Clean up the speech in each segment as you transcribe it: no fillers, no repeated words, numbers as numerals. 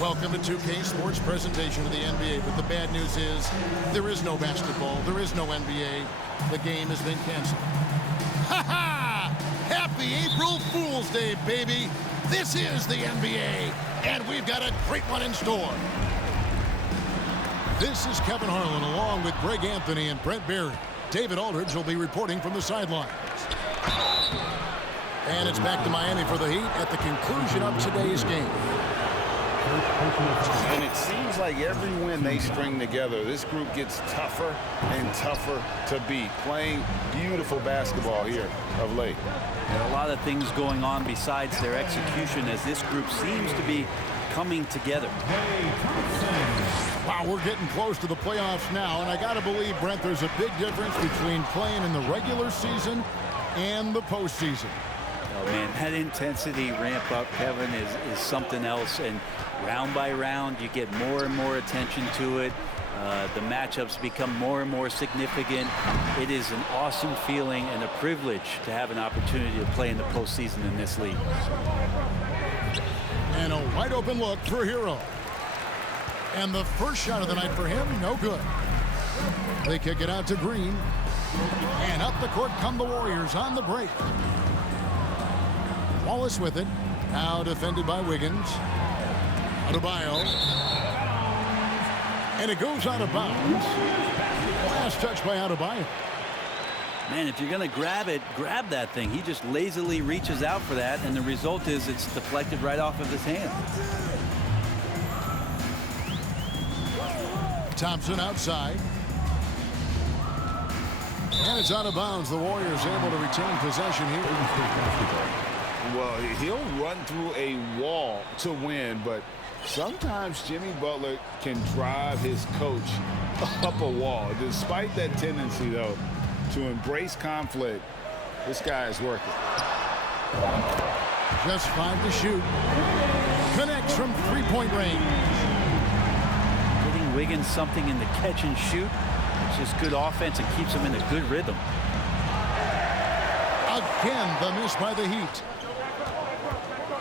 Welcome to 2K Sports presentation of the NBA, but the bad news is there is no basketball, there is no NBA. The game has been canceled. Ha ha! Happy April Fool's Day, baby! This is the NBA, and we've got a great one in store. This is Kevin Harlan along with Greg Anthony and Brent Barry. David Aldridge will be reporting from the sidelines. And it's back to Miami for the Heat at the conclusion of today's game. And it seems like every win they string together, this group gets tougher and tougher to beat. Playing beautiful basketball here of late. And a lot of things going on besides their execution as this group seems to be coming together. Wow, we're getting close to the playoffs now, and I got to believe, Brent, there's a big difference between playing in the regular season and the postseason. Oh, man, that intensity ramp up, Kevin, is something else. And round by round, you get more and more attention to it. The matchups become more and more significant. It is an awesome feeling and a privilege to have an opportunity to play in the postseason in this league. And a wide open look for Herro. And the first shot of the night for him, no good. They kick it out to Green. And up the court come the Warriors on the break. Wallace with it. Now defended by Wiggins. Adebayo. And it goes out of bounds. Last touch by Adebayo. Man, if you're going to grab it, grab that thing. He just lazily reaches out for that, and the result is it's deflected right off of his hand. Thompson outside. And it's out of bounds. The Warriors able to retain possession here. Well, he'll run through a wall to win, but sometimes Jimmy Butler can drive his coach up a wall. Despite that tendency, though, to embrace conflict, this guy is working. Just 5 to shoot. Connects from three-point range. Getting Wiggins something in the catch and shoot. It's just good offense and keeps him in a good rhythm. Again, the miss by the Heat.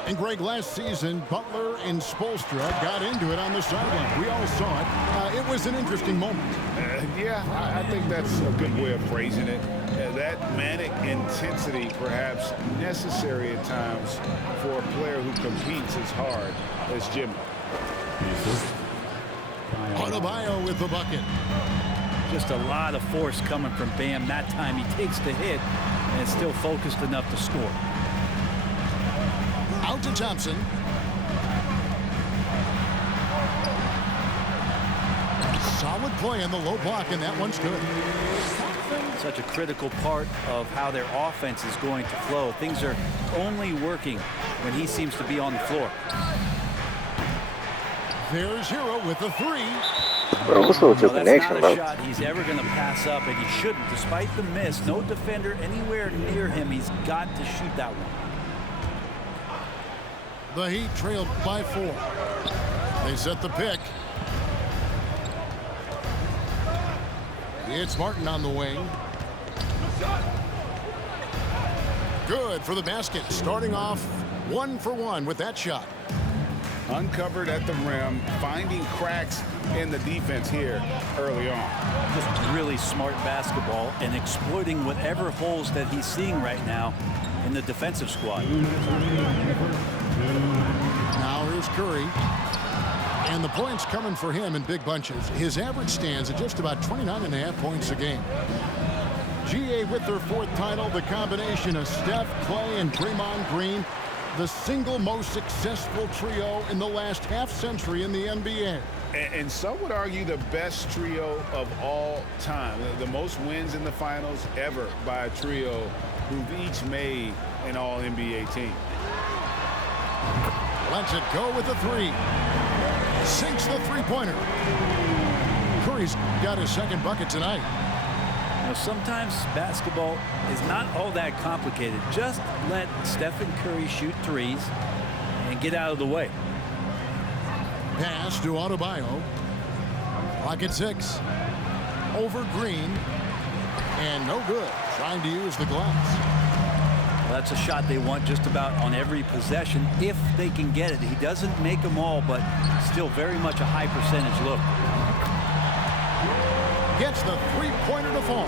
And Greg, last season, Butler and Spoelstra got into it on the sideline. We all saw it. It was an interesting moment. Yeah, I think that's a good way of phrasing it. That manic intensity perhaps necessary at times for a player who competes as hard as Jimmy. Adebayo with the bucket. Just a lot of force coming from Bam. That time he takes the hit and is still focused enough to score. Out to Thompson. Solid play in the low block, and that one's good. Such a critical part of how their offense is going to flow. Things are only working when he seems to be on the floor. There's Herro with the three. Bro, what's with your connection, that's bro? not a shot he's ever going to pass up, and he shouldn't. Despite the miss, no defender anywhere near him. He's got to shoot that one. The Heat trailed by 4. They set the pick. It's Martin on the wing. Good for the basket. Starting off 1 for 1 with that shot. Uncovered at the rim, finding cracks in the defense here early on. Just really smart basketball and exploiting whatever holes that he's seeing right now in the defensive squad. Now here's Curry. And the points coming for him in big bunches. His average stands at just about 29.5 points a game. GA with their 4th title, the combination of Steph, Clay, and Draymond Green, the single most successful trio in the last half-century in the NBA. And some would argue the best trio of all time. The most wins in the finals ever by a trio who've each made an all-NBA team. Lets it go with the 3. Sinks the three-pointer. Curry's got his 2nd bucket tonight. You know, sometimes basketball is not all that complicated. Just let Stephen Curry shoot threes and get out of the way. Pass to Adebayo. Clock at 6. Over Green. And no good. Trying to use the glass. Well, that's a shot they want just about on every possession if they can get it. He doesn't make them all, but still very much a high percentage look. Gets the three-pointer to fall.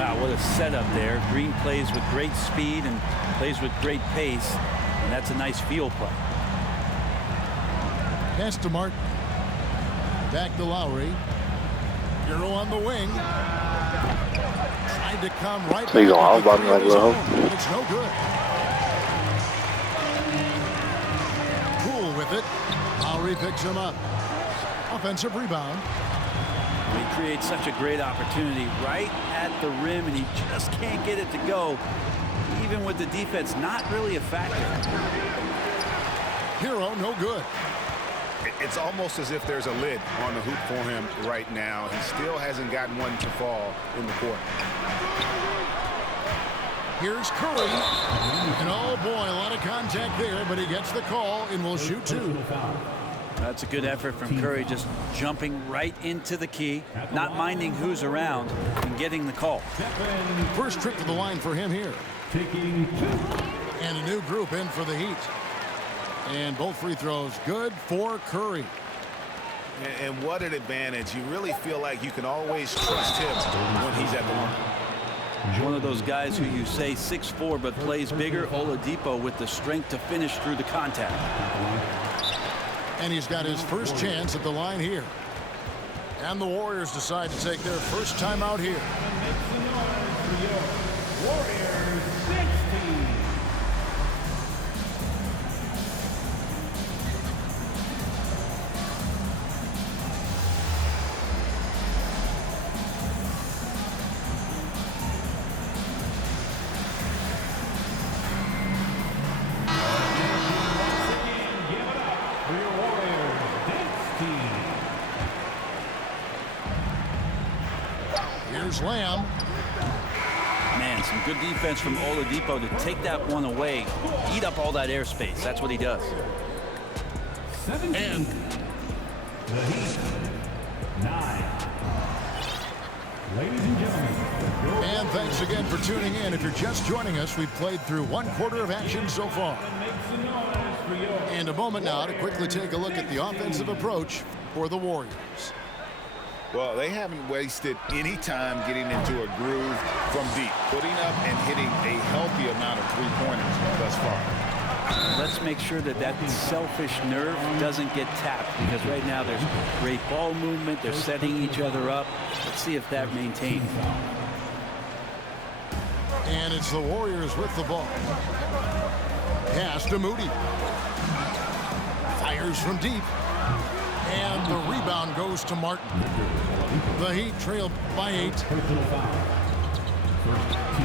Wow, what a setup there. Green plays with great speed and plays with great pace, and that's a nice field play. Pass to Martin. Back to Lowry. Herro on the wing. Tried to come right So you back go with the out three of his low. own. It's no good. Cool with it. Lowry picks him up. Offensive rebound. He creates such a great opportunity right at the rim, and he just can't get it to go, even with the defense not really a factor. Herro, no good. It's almost as if there's a lid on the hoop for him right now. He still hasn't gotten one to fall in the court. Here's Curry. And oh boy, a lot of contact there, but he gets the call and will shoot two. That's a good effort from Curry, just jumping right into the key, not minding who's around, and getting the call. First trip to the line for him here. And a new group in for the Heat. And both free throws good for Curry. And what an advantage. You really feel like you can always trust him when he's at the line. One of those guys who you say 6'4", but plays bigger, Oladipo, with the strength to finish through the contact. And he's got his first chance at the line here. And the Warriors decide to take their first time out here. Warriors 16. Here's Lamb. Man, some good defense from Oladipo to take that one away, eat up all that airspace. That's what he does. And The Heat 9. Ladies and gentlemen. And thanks again for tuning in. If you're just joining us, we've played through one quarter of action so far. And a moment now to quickly take a look at the offensive approach for the Warriors. Well, they haven't wasted any time getting into a groove from deep, putting up and hitting a healthy amount of three-pointers thus far. Let's make sure that that selfish nerve doesn't get tapped, because right now there's great ball movement. They're setting each other up. Let's see if that maintains. And it's the Warriors with the ball. Pass to Moody. Fires from deep. And the rebound goes to Martin. The Heat trailed by 8.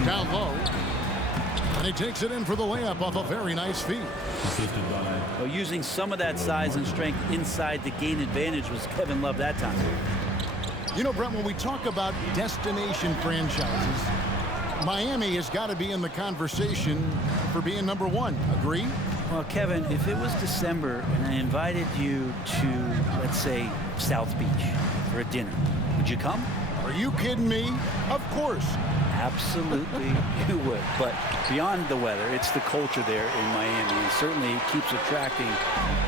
Down low. And he takes it in for the layup off a very nice feed. Well, using some of that size and strength inside to gain advantage was Kevin Love that time. You know, Brent, when we talk about destination franchises, Miami has got to be in the conversation for being #1. Agree? Well, Kevin, if it was December and I invited you to, let's say, South Beach for a dinner, would you come? Are you kidding me? Of course. Absolutely, you would. But beyond the weather, it's the culture there in Miami, and certainly it keeps attracting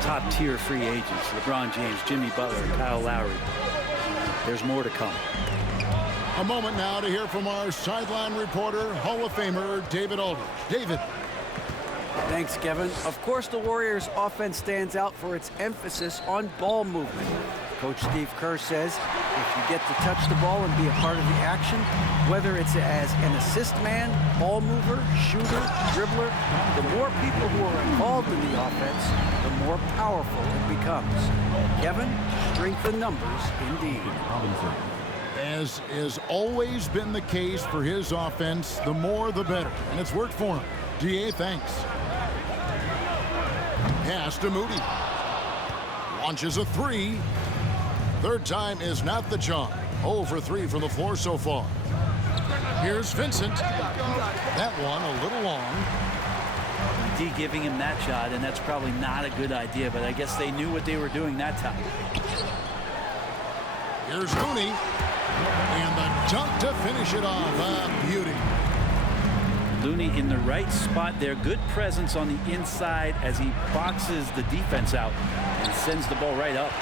top-tier free agents. LeBron James, Jimmy Butler, Kyle Lowry. There's more to come. A moment now to hear from our sideline reporter, Hall of Famer David Aldridge. David. Thanks, Kevin. Of course, the Warriors' offense stands out for its emphasis on ball movement. Coach Steve Kerr says if you get to touch the ball and be a part of the action, whether it's as an assist man, ball mover, shooter, dribbler, the more people who are involved in the offense, the more powerful it becomes. Kevin, strength in numbers indeed. As has always been the case for his offense, the more the better. And it's worked for him. DA, thanks. Pass to Moody. Launches a 3. Third time is not the charm. 0 for 3 from the floor so far. Here's Vincent. That one a little long. D giving him that shot, and that's probably not a good idea, but I guess they knew what they were doing that time. Here's Looney. And the dunk to finish it off. A beauty. Looney in the right spot there. Good presence on the inside as he boxes the defense out and sends the ball right up.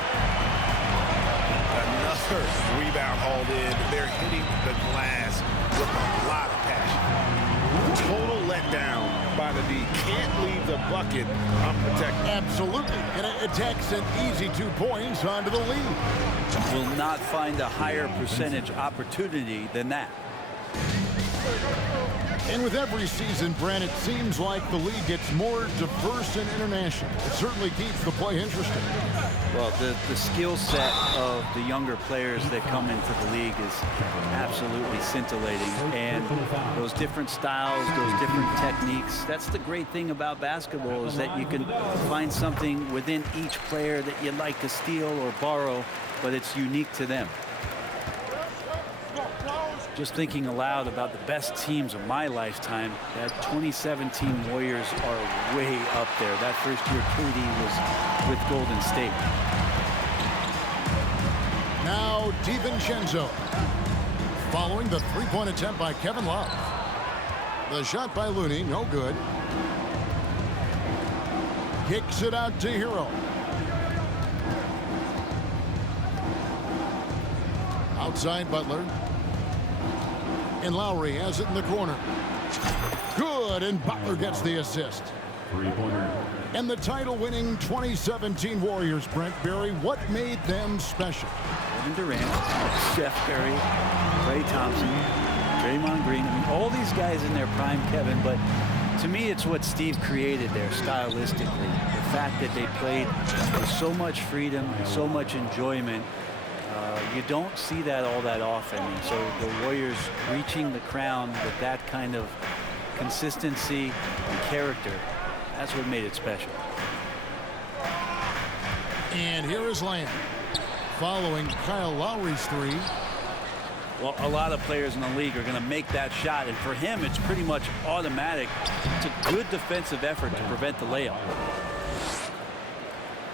Another rebound hauled in. They're hitting the glass with a lot of passion. Total letdown by the D. Can't leave the bucket unprotected. Absolutely. And it takes an easy 2 points onto the lead. Will not find a higher percentage opportunity than that. And with every season, Brent, it seems like the league gets more diverse and international. It certainly keeps the play interesting. Well, the skill set of the younger players that come into the league is absolutely scintillating. And those different styles, those different techniques, that's the great thing about basketball, is that you can find something within each player that you like to steal or borrow, but it's unique to them. Just thinking aloud about the best teams of my lifetime, that 2017 Warriors are way up there. That first year KD was with Golden State. Now DiVincenzo, following the three-point attempt by Kevin Love. The shot by Looney, no good. Kicks it out to Herro. Outside Butler. And Lowry has it in the corner. Good, and Butler gets the assist. Three-pointer. And the title-winning 2017 Warriors, Brent Barry, what made them special? Kevin Durant, Steph Curry, Klay Thompson, Draymond Green. I mean, all these guys in their prime, Kevin, but to me, it's what Steve created there stylistically. The fact that they played with so much freedom, so much enjoyment. You don't see that all that often. And so the Warriors reaching the crown with that kind of consistency and character, that's what made it special. And here is Lamb following Kyle Lowry's three. Well, a lot of players in the league are going to make that shot, and for him it's pretty much automatic. It's a good defensive effort to prevent the layup.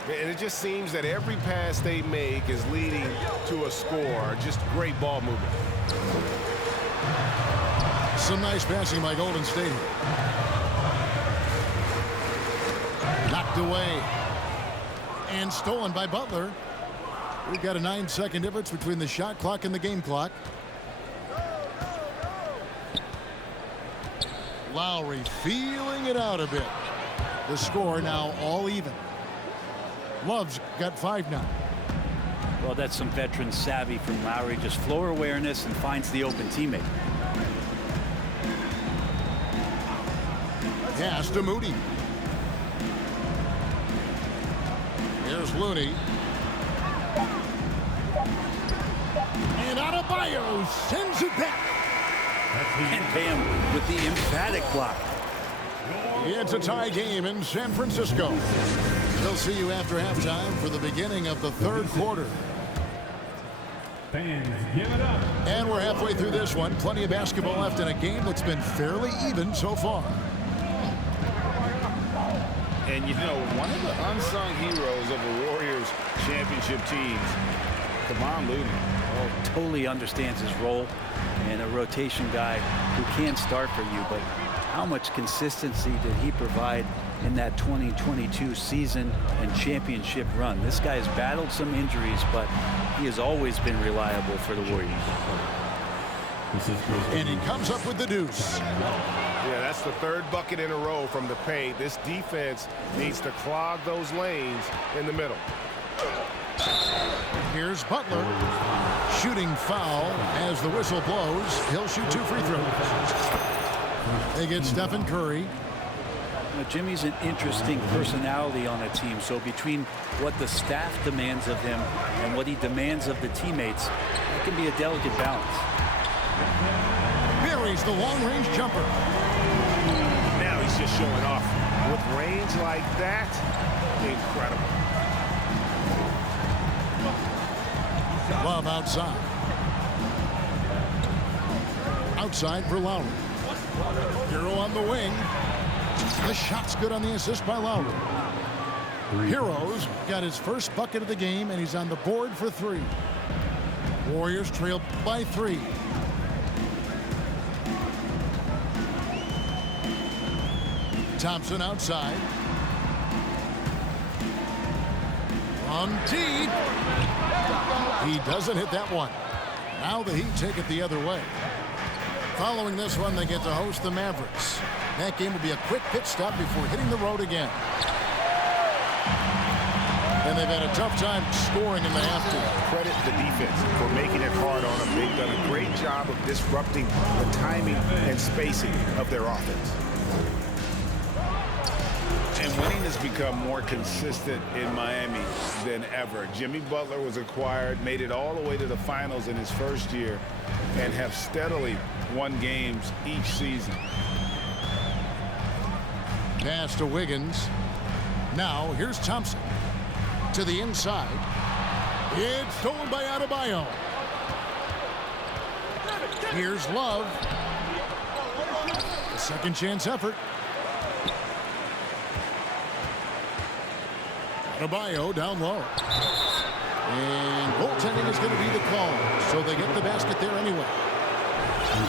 And it just seems that every pass they make is leading to a score. Just great ball movement. Some nice passing by Golden State. Knocked away. And stolen by Butler. We've got a 9-second difference between the shot clock and the game clock. Lowry feeling it out a bit. The score now all even. Love's got 5 now. Well, that's some veteran savvy from Lowry. Just floor awareness and finds the open teammate. Pass to Moody. Here's Looney. And Adebayo sends it back. And Bam with the emphatic block. It's a tie game in San Francisco. We'll see you after halftime for the beginning of the third quarter. Fans, give it up. And we're halfway through this one. Plenty of basketball left in a game that's been fairly even so far. And, you know, one of the unsung heroes of the Warriors championship teams, Kevon Looney. Oh, totally understands his role, and a rotation guy who can start for you, but how much consistency did he provide in that 2022 season and championship run? This guy has battled some injuries, but he has always been reliable for the Warriors. And he comes up with the deuce. Yeah, that's the third bucket in a row from the paint. This defense needs to clog those lanes in the middle. Here's Butler. Shooting foul as the whistle blows. He'll shoot 2 free throws. They get Stephen Curry. Now, Jimmy's an interesting personality on a team, so between what the staff demands of him and what he demands of the teammates, it can be a delicate balance. Buries the long-range jumper. Now he's just showing off. With range like that, incredible. Love outside. Outside for Lowry. Herro on the wing. The shot's good on the assist by Lowry. Herro's got his first bucket of the game, and he's on the board for 3. Warriors trail by 3. Thompson outside. From deep. He doesn't hit that one. Now the Heat take it the other way. Following this one, they get to host the Mavericks. That game will be a quick pit stop before hitting the road again. And they've had a tough time scoring in the half court. Credit the defense for making it hard on them. They've done a great job of disrupting the timing and spacing of their offense. And winning has become more consistent in Miami than ever. Jimmy Butler was acquired, made it all the way to the finals in his first year, and have steadily won games each season. Pass to Wiggins. Now here's Thompson. To the inside. It's stolen by Adebayo. Here's Love. A second chance effort. Adebayo down low. And goaltending is going to be the call. So they get the basket there anyway.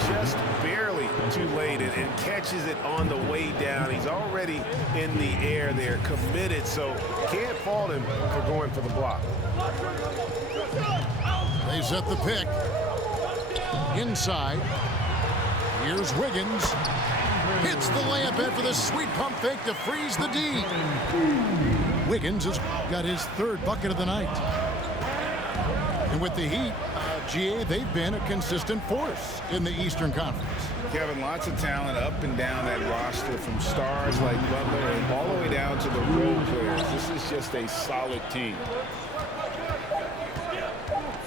Just barely too late and catches it on the way down. He's already in the air there, committed, so can't fault him for going for the block. They set the pick. Inside. Here's Wiggins. Hits the layup after the sweet pump fake to freeze the D. Wiggins has got his third bucket of the night. And with the Heat, GA, they've been a consistent force in the Eastern Conference. Kevin, lots of talent up and down that roster, from stars like Butler and all the way down to the role players. This is just a solid team.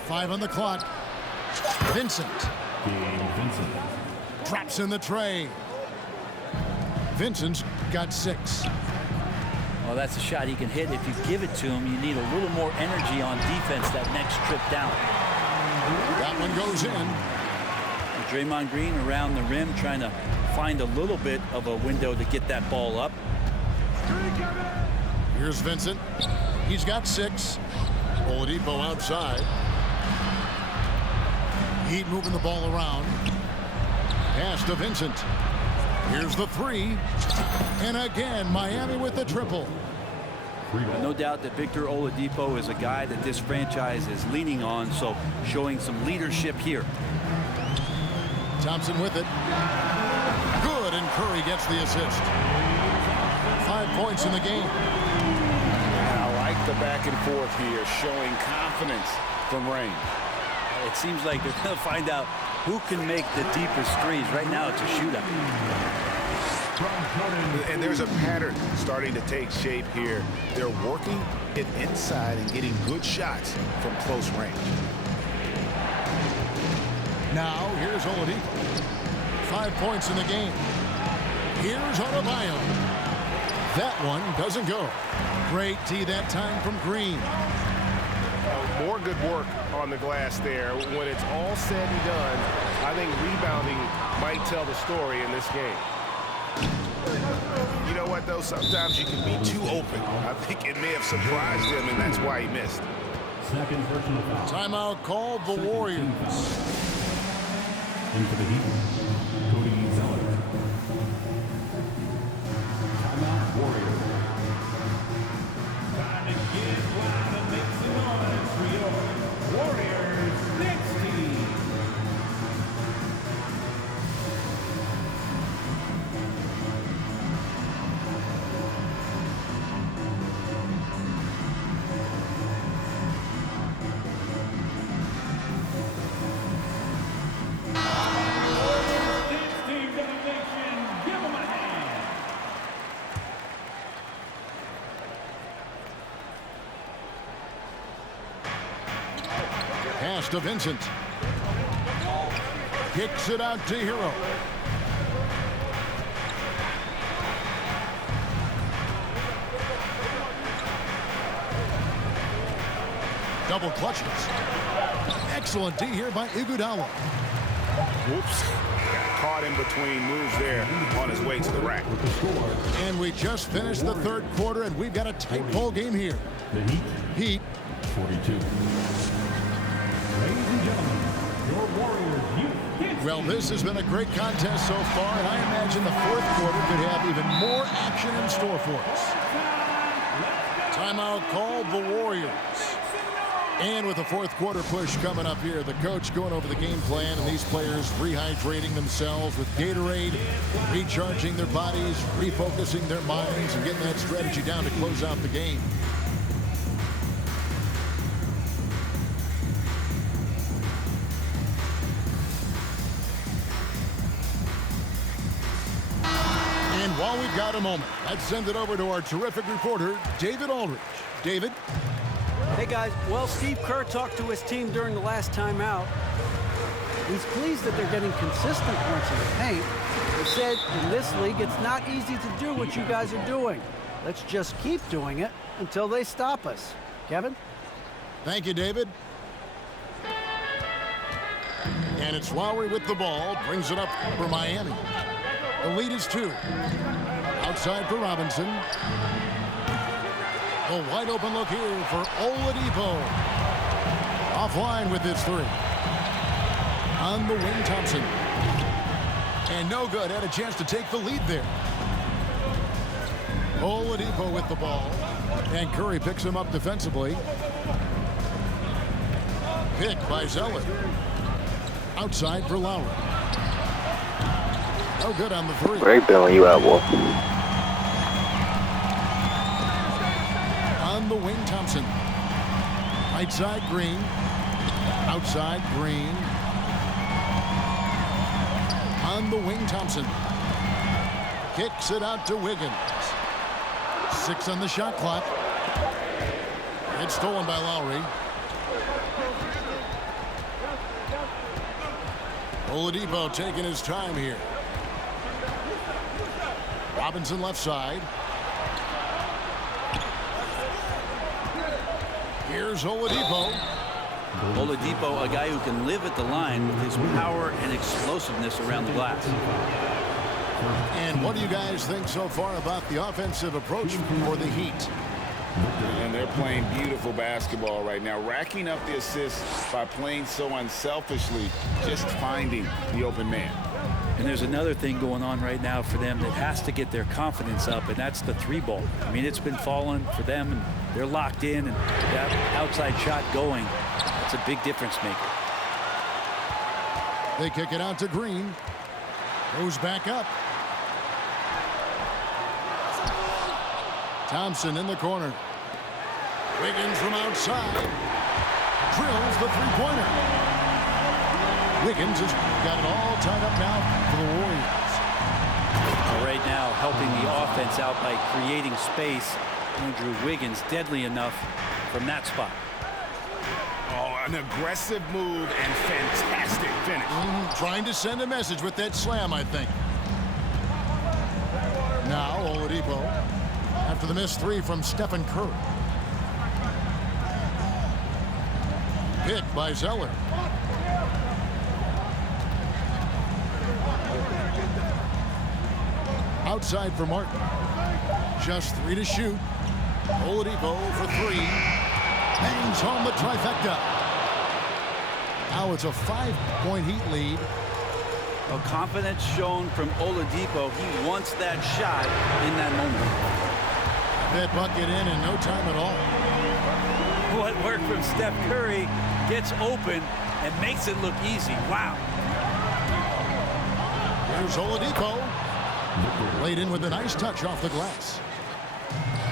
5 on the clock. Vincent. Vincent. Drops in the tray. Vincent's got 6. Well, that's a shot he can hit. If you give it to him, you need a little more energy on defense that next trip down. That one goes in. Draymond Green around the rim trying to find a little bit of a window to get that ball up. Here's Vincent. He's got 6. Oladipo outside. Heat moving the ball around. Pass to Vincent. Here's the 3. And again, Miami with the triple. No doubt that Victor Oladipo is a guy that this franchise is leaning on, so showing some leadership here. Thompson with it. Good, and Curry gets the assist. 5 points in the game. And I like the back and forth here, showing confidence from Rain. It seems like they're going to find out who can make the deepest threes. Right now, it's a shootout. And there's a pattern starting to take shape here. They're working it inside and getting good shots from close range. Now, here's Oladipo. 5 points in the game. Here's Adebayo. That one doesn't go. Great D that time from Green. More good work on the glass there. When it's all said and done, I think rebounding might tell the story in this game. You know what, though? Sometimes you can be too open. I think it may have surprised him, and that's why he missed. Second personal foul. Timeout called the Warriors. Into the Heat. Cody Zeller. Timeout Warriors. Time to get wild and make some noise for your Warriors next team. Pass to Vincent. Kicks it out to Herro. Double clutches. Excellent D here by Iguodala. Whoops. Got caught in between moves there on his way to the rack. And we just finished the third quarter, and we've got a tight ball game here. The Heat. Heat. 42. Ladies and gentlemen, your Warriors youth kids. Well, this has been a great contest so far, and I imagine the fourth quarter could have even more action in store for us. Timeout called the Warriors. And with the fourth quarter push coming up here, the coach going over the game plan and these players rehydrating themselves with Gatorade, recharging their bodies, refocusing their minds, and getting that strategy down to close out the game. And while we've got a moment, let's send it over to our terrific reporter, David Aldridge. David? Hey guys, well, Steve Kerr talked to his team during the last timeout. He's pleased that they're getting consistent points in the paint. He said, in this league, it's not easy to do what you guys are doing. Let's just keep doing it until they stop us. Kevin? Thank you, David. And it's Lowry with the ball, brings it up for Miami. The lead is 2. Outside for Robinson. A wide open look here for Oladipo. Offline with his 3. On the wing, Thompson. And no good. Had a chance to take the lead there. Oladipo with the ball. And Curry picks him up defensively. Pick by Zeller. Outside for Lowry. No good on the 3. Great bailing you out, boy. On the wing, Thompson. Right side, Green. Outside, Green. On the wing, Thompson. Kicks it out to Wiggins. 6 on the shot clock. It's stolen by Lowry. Oladipo taking his time here. Robinson left side. Here's Oladipo. Oladipo, a guy who can live at the line with his power and explosiveness around the glass. And what do you guys think so far about the offensive approach for the Heat? And they're playing beautiful basketball right now, racking up the assists by playing so unselfishly, just finding the open man. And there's another thing going on right now for them that has to get their confidence up, and that's the 3 ball. I mean, it's been falling for them, and they're locked in, and that outside shot going, that's a big difference maker. They kick it out to Green. Goes back up. Thompson in the corner. Wiggins from outside. Drills the 3-pointer. Wiggins has got it all tied up now for the Warriors. Right now, helping the offense out by creating space. Andrew Wiggins, deadly enough from that spot. Oh, an aggressive move and fantastic finish. Trying to send a message with that slam, I think. Now, Oladipo. After the missed 3 from Stephen Curry. Pick by Zeller. Outside for Martin. Just 3 to shoot. Oladipo for 3. Bangs home the trifecta. Now it's a 5-point Heat lead. A confidence shown from Oladipo. He wants that shot in that moment. That bucket in no time at all. What worked from Steph Curry gets open and makes it look easy. Wow. Here's Oladipo. Laid in with a nice touch off the glass.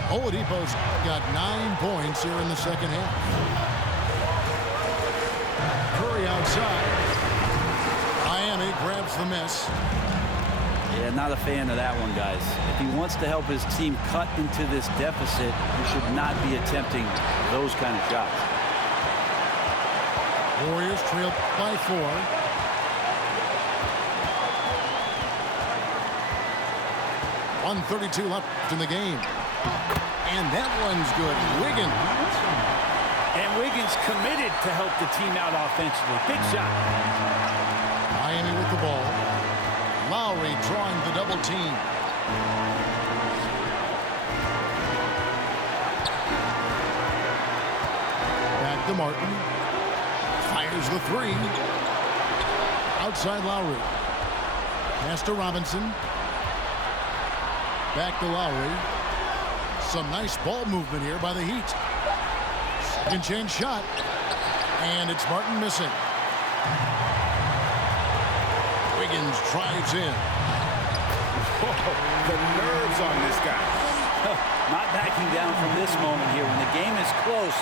Oladipo's got 9 points here in the second half. Curry outside. Miami grabs the miss. Yeah, not a fan of that one, guys. If he wants to help his team cut into this deficit, he should not be attempting those kind of shots. Warriors trail by 4. .132 left in the game. And that one's good. Wiggins. And Wiggins committed to help the team out offensively. Big shot. Miami with the ball. Lowry drawing the double team. Back to Martin. Fires the 3. Outside Lowry. Pass to Robinson. Back to Lowry. Some nice ball movement here by the Heat. Second chance shot. And it's Martin missing. Wiggins drives in. Whoa, the nerves on this guy. Not backing down from this moment here. When the game is close,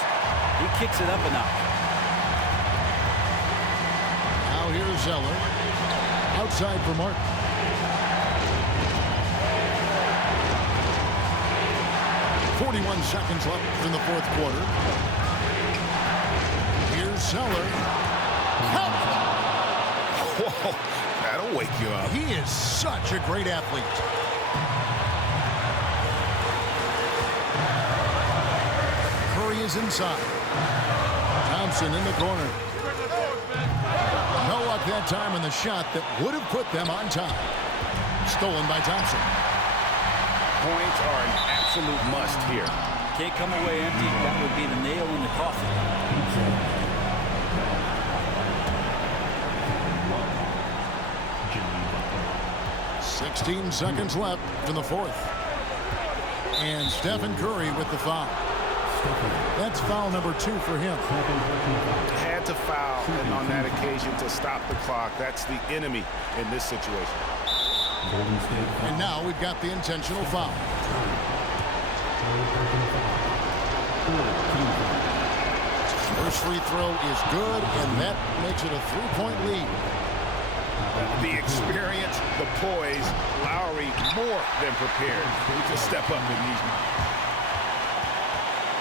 he kicks it up a notch. Now here's Zeller. Outside for Martin. .41 seconds left in the fourth quarter. Here's Zeller. Count. Whoa, that'll wake you up. He is such a great athlete. Curry is inside. Thompson in the corner. No luck that time in the shot that would have put them on top. Stolen by Thompson. Points are an absolute must here. Can't come away empty. That would be the nail in the coffin. 16 seconds left in the fourth. And Stephen Curry with the foul. That's foul number 2 for him. Had to foul, and on that occasion to stop the clock. That's the enemy in this situation. And now we've got the intentional foul. First free throw is good, and that makes it a 3-point lead. The experience, the poise, Lowry more than prepared to step up in these moments.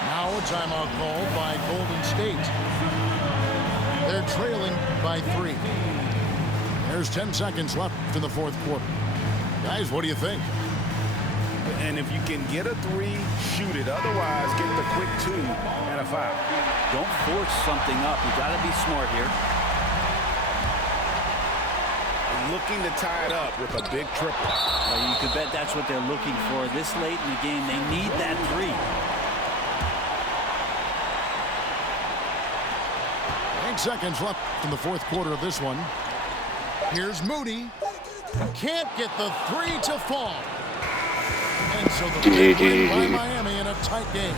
Now a timeout called by Golden State. They're trailing by 3. There's 10 seconds left in the fourth quarter. Guys, what do you think? And if you can get a 3, shoot it. Otherwise, get the quick 2 and a foul. Don't force something up. You got to be smart here. Looking to tie it up with a big triple. You could bet that's what they're looking for this late in the game. They need that 3. 8 seconds left in the fourth quarter of this one. Here's Moody. Can't get the 3 to fall. And so the big win by Miami in a tight game.